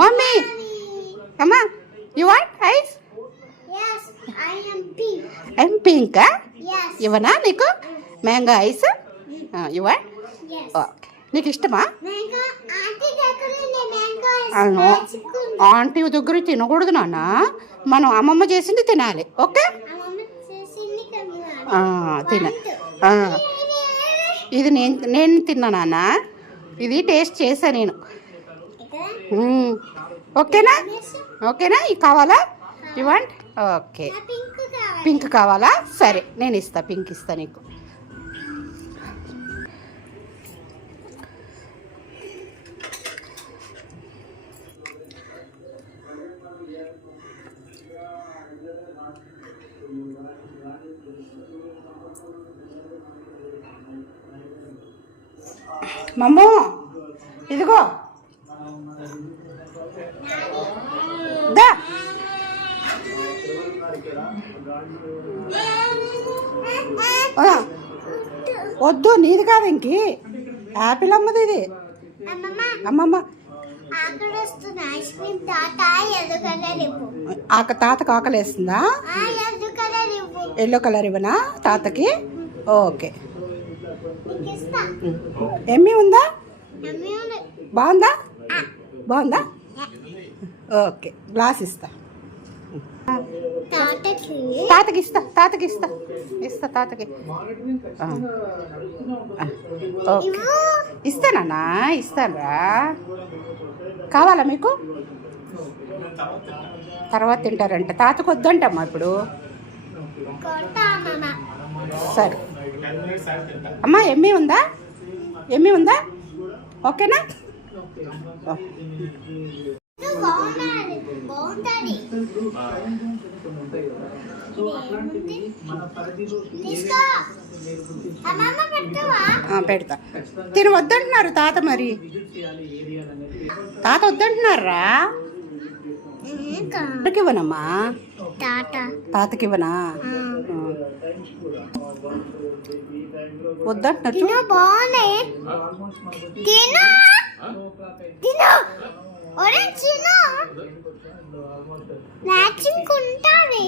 Mummy అమ్మా you want ice? Yes, I am pink. I'm pink. Yes. ఇవ్వనా నీకు mango ice? You want? Yes. Okay. నీకు ఇష్టమా? Mango. Auntie దగ్గర mango అవును. తెచ్చుకుంది. ఆంటీ దగ్గర తినకూడదు నాన్న, మనం అమ్మమ్మ చేసింది తినాలి. ఓకే అమ్మమ్మ చేసింది కదా. తిన. ఇది నేను తిన్నా నాన్న, ఇది టేస్ట్ చేసా నేను. ఓకేనా? ఓకేనా? ఇది కావాలా? You want? ఓకే. పింక్ కావాలి. పింక్ కావాలా? సరే నేను ఇస్తా, పింక్ ఇస్తా నీకు. మమ్మో ఇదిగో దా. వద్దు, నీది కాదు, ఇంకి యాపిల్ అమ్మది ఇది. అమ్మమ్మ ఆకలి వస్తుంది. ఐస్ క్రీమ్ తాత ఎల్లో కలర్ ఇవ్వు. తాతకు ఆకలి వేస్తుందా? ఎల్లో కలర్ ఇవ్వు. ఎల్లో కలర్ ఇవ్వనా తాతకి? ఓకే. ఇస్తా. ఎమ్మి ఉందా? అమ్మి ఉంది. బాగుందా? బాగుందా? ఓకే, గ్లాస్ ఇస్తా. తాతకి ఇస్తా, తాతకి ఇస్తా, ఇస్తా తాతకి. ఓకే ఇస్తానన్నా, ఇస్తానురా. కావాలా మీకు? తర్వాత తింటారంట. తాతకు వద్దంటమ్మా ఇప్పుడు. సరే అమ్మా, ఎమ్మి ఉందా? ఎమ్మి ఉందా? ఓకేనా? పెడతా. తిని వద్దంటున్నారు తాత. మరి తాత వద్దంటున్నారా? ఇవ్వనమ్మా, తాతకి ఇవ్వనా? వద్దంటున్నారు. బాగున్నాయి. తిను తిను తిను. మ్యాచింగ్ ఉంటుంది.